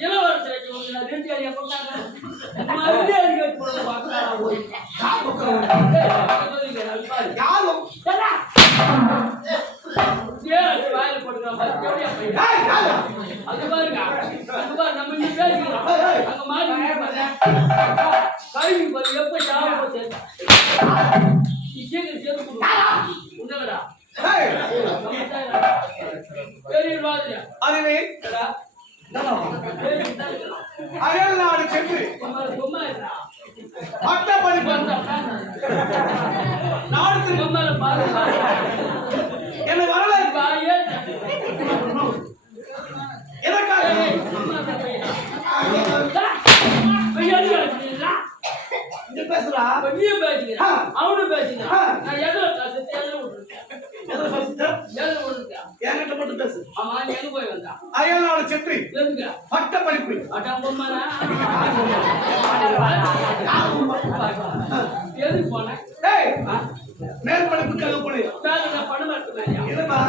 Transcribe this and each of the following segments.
இளவரசருக்கு உங்களை நிறுத்தி அறிய போட்டாங்க யாரும் வாயில போட்டுக்கலாம் அங்க பாருங்க அங்க பாரு நம்ம நீ பேசுறோம் அங்க மாறி கழுவி பாரு எப்ப சாவ அதுவே பேசுறா? நீ பேசுகிறான் அவனு பேசுகிறான் நான் எதுல காசு எதுல விட்டுருக்கேன் எதுல காசு எதுல விட்டுருக்கேன் என்கிட்ட ஆமா நீ எங்க போய் வந்தா? அயலாவோட செட்டி எதுங்க பட்ட படிப்பு. அடம் பொம்மனா எதுக்கு போனேன்? டேய் மேற்படிப்புக்காக போனேன் சார் நான் பணம் எடுத்துனேன் இல்லப்பா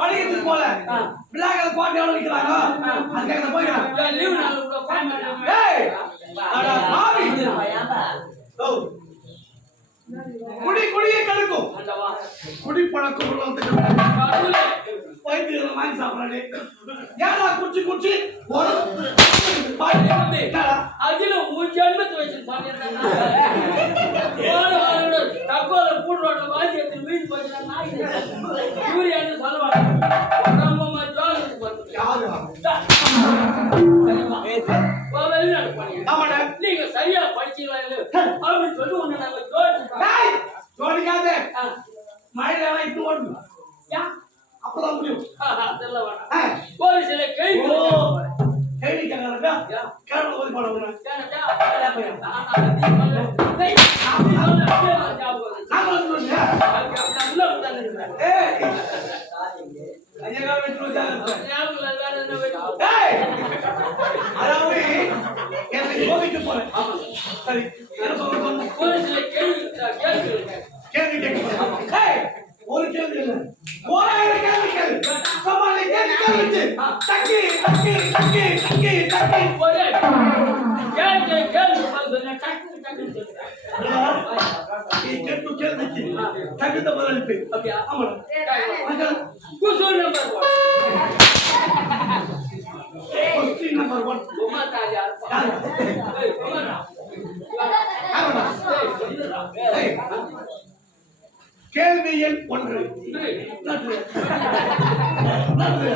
படிக்கிறதுக்கு போல. பிள்ளைகளை கோட்டை எவ்வளவு நிக்கிறாங்க அதுக்காக ஏன் லீவு நாள் கூட பாவி. ஓ குடி குடியை கெடுக்கும். ஆண்டவா, குடி பழக்கம் வைத்தியரை வாங்கி சாப்பிடாதே. ஏடா குச்சி குச்சி? ஒரு தம்பி, என்னடா? அதுல உன் ஜென்மத்தை வச்சு பாக்கிறேன் போன வாரோட தக்கோல கூடு ரோட்ல வாசி எடுத்து வீடு போச்சுன்னா நம்ம போட்டு யாரு சரியா படிச்சீங்களா இல்ல. அப்படின்னு சொல்லி ஒண்ணு நாங்க ஜோடிக்காத மழையில எல்லாம் இட்டு ஓடு யா, அப்பதான் முடியும். அதெல்லாம் வேணாம். கேள்வி கேள்வி கேட்கறாங்க போய் கேட்டா, கேட்டு கேள்விக்கு தகுந்த பதிலளிப்பு அப்படியா? நம்பர் கொஸ்டின் நம்பர் ஒன் கேள்வி எண் ஒன்று நன்று நன்று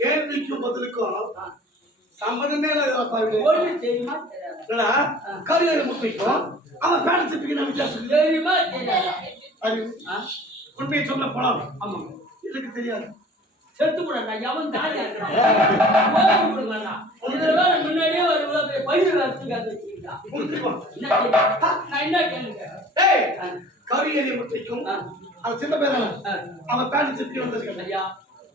கேள்விக்கு பதிலுக்கும் சம்மதமே இல்லப்பா இது ஒண்ணு தெரியுமா? தெரியாதா? என்னடா? கரு ஏறிய முட்டைக்கும் அவன் பேண்ட் சிப்பிக்கு நம்ம வித்தியாசம்? தெரியுமா? ஆ? உண்மையை சொல்ல போலாம். ஆமா. எனக்கு தெரியாது? செத்து போடா எவன் தாலியா இருக்கிறான் முன்னாடியே ஒரு பயிர்? நான் என்ன கேளுங்க ஏய் கரு ஏறிய முட்டைக்கும் அது சின்ன பேர் அவன் பேண்ட் சிப்பி வந்திருக்கேன். ஐயா.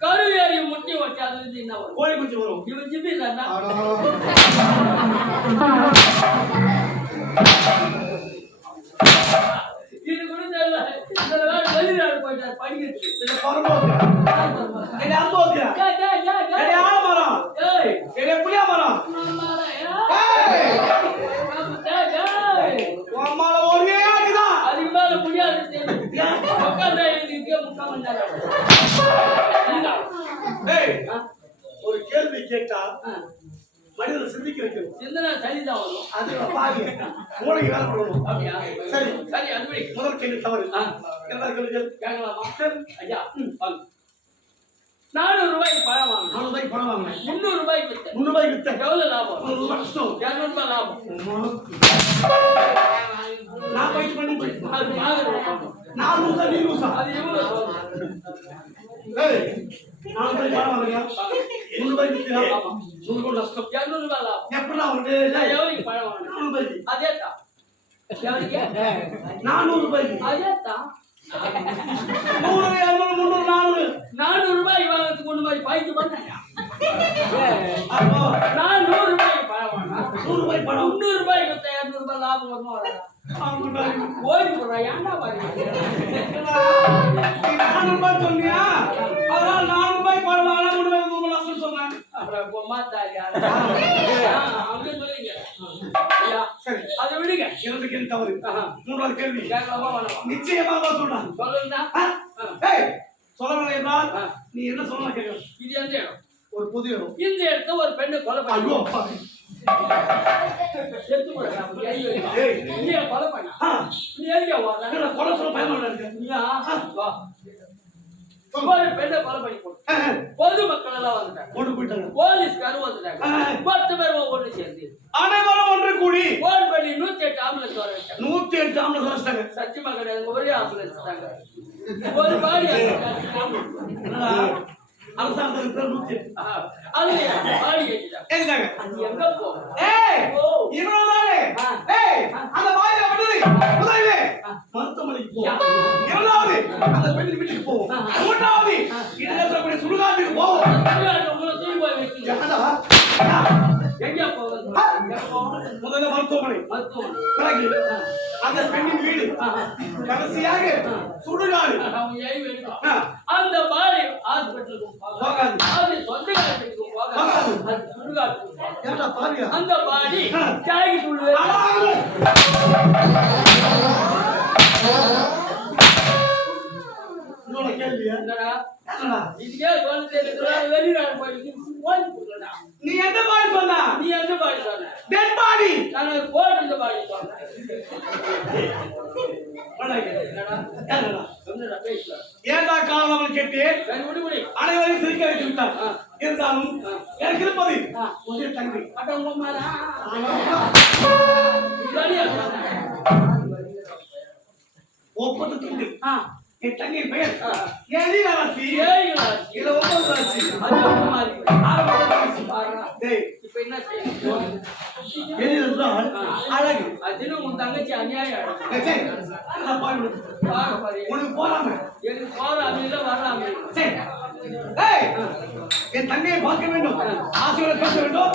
கரு ஏறி முட்டி வச்சு அது வந்து என்ன வரும்? கோழி குஞ்சு வரும். இவன் ஜிபி இல்லைன்னா இது கூட தெரியல இதுல வேற வெளிநாடு போயிட்டார் இது பரம்போக்கு இது அம்போக்கு ஏய், ஏய், ஏய், இது ஏய். ஆலமரம் ஏய், இது புளிய மரம் மாமாடா, ஏய் ஏய். ஏய், ஏய். உன் அம்மால ஒரே அடிதான் அதுக்கு மேல முடியாது தெரியும். உட்கார்ந்தா எனக்கு இங்கே முக்கால் மணி நேரம். இந்தா. ஏய் ஆ, ஒரு கேள்வி கேட்டா ஆ. மனிதனை சிந்திக்க வைக்கணும் சிந்தனை சரிதான் வரும் அது பாவி. மூளைக்கு வேலை பண்ணணும் சரி. சரி அன்படி முதல் கேள்வி தவறு. சரி ஐயா. வாங்க. நானூறு ரூபாய்க்கு பழம் வாங்கணும் நானூறு ரூபாய்க்கு பணம் வாங்கினேன். முந்நூறு ரூபாய்க்கு வித்தேன். முந்நூறு எவ்வளவு லாபம்? ரூபாய் கஷ்டம். இரநூறு ரூபாய் லாபம். நான் போயிட்டு பண்ணி அது நான் லூசா நீ லூசா அது எவ்வளவு பணம் ரூபாய் ரூபாய் லாபம். நானூறு தான் நூறு இரநூறு முந்நூறு நானூறு. நானூறு ரூபாய்க்கு வாங்குறதுக்கு ஒண்ணு மாதிரி பைக்கு பண்ணேன் அப்போ நான் நூறு பழம் வாங்கினேன் நூறு ரூபாய்க்கு பணம். முந்நூறு இரநூறு ரூபாய் லாபம் வருமா நானூறு ரூபாய்க்கு ஓய்வு போடுறா ஏன்டா பாருங்க நானூறு ரூபாய் அதை விடுங்க. இரண்டு கேள்வி தவறு. மூன்றாவது கேள்வி. நிச்சயமாக சொல்றான். சொல்லுங்கண்ணா ஏய் சொல்லவில்லை என்றால். நீ என்ன சொன்னா கேட்கணும் இது எந்த இடம்? ஒரு புது இடம். இந்த இடத்துல ஒரு பெண்ணை கொலை பண்ணி. ஐயோ அப்பா. செத்து போடுறா, அப்படி ஐயோ, ஐயோ. ஏய். நீ ஏன் கொலை பண்ண? நீ எதுக்கே கொலை சொல்ல பயமா இருக்கு ஒரு பெண்ணை கொலை பொதுமக்கள் எல்லாம் வந்துட்டாங்க. போலீஸ்காரும் வந்துட்டாங்க. பத்து பேர் ஒண்ணு சேர்ந்து அனைவரும் ஒன்று கூடி போன் பண்ணி நூத்தி எட்டு ஆம்புலன்ஸ் வர வச்சாங்க. நூத்தி எட்டு ஆம்பளை வச்சிட்டாங்க சத்தியமா கிடையாது ஒரே ஆம்புலன்ஸ் தாங்க ஒரு பாடி அரசாங்கத்துக்கு பேர் நூத்தி எட்டு. பாடி கேட்டுட்டாங்க ஏறிட்டாங்க அது எங்க போகும் ஏய். ஏய் அந்த முதலிலே மருத்துவமனைக்கு போ. இரண்டாவது அந்த பெண்ணின் வீட்டுக்கு போவோம். மூன்றாவது சுடுகாட்டுக்கு போவோம் போகும் முதல்ல மருத்துவமனை. பிறகு அந்த பெண்ணின் வீடு. கடைசியாக சுடுகாடு. அந்த பாடி ஹாஸ்பிட்டலுக்கு போகாது. அது சொந்த காலத்துக்கு போகாது. அது சுடுகாட்டுக்கு போகாது. ஏன்டா பாவியா? அந்த பாடி சொல்லுவேன் நீ எந்த பாடி சொன்னா? நீ எந்த பாடி சொன்ன? Dead body. நான் ஒரு போட்டு இந்த பாடி சொன்னேன். ஏண்டா விடு விடு. அனைவரையும் சிரிக்க வைத்து விட்டார். இருந்தாலும் எனக்கு இருப்பது. ஒரே தங்கை. அட உங்க மேல ஒப்பது ஆ. என் தங்கை பெயர். ஒன்பது ராசி மாதிரி. ஆறு ராசி அழகு. அதுன்னு உன் தங்கச்சி அநியாயம் உனக்கு. போறாம? எனக்கு போற அமைதியில வர அமைதியில சரி. ஏய் என் தங்கையை பார்க்க வேண்டும். ஆசையோட பேச வேண்டும்.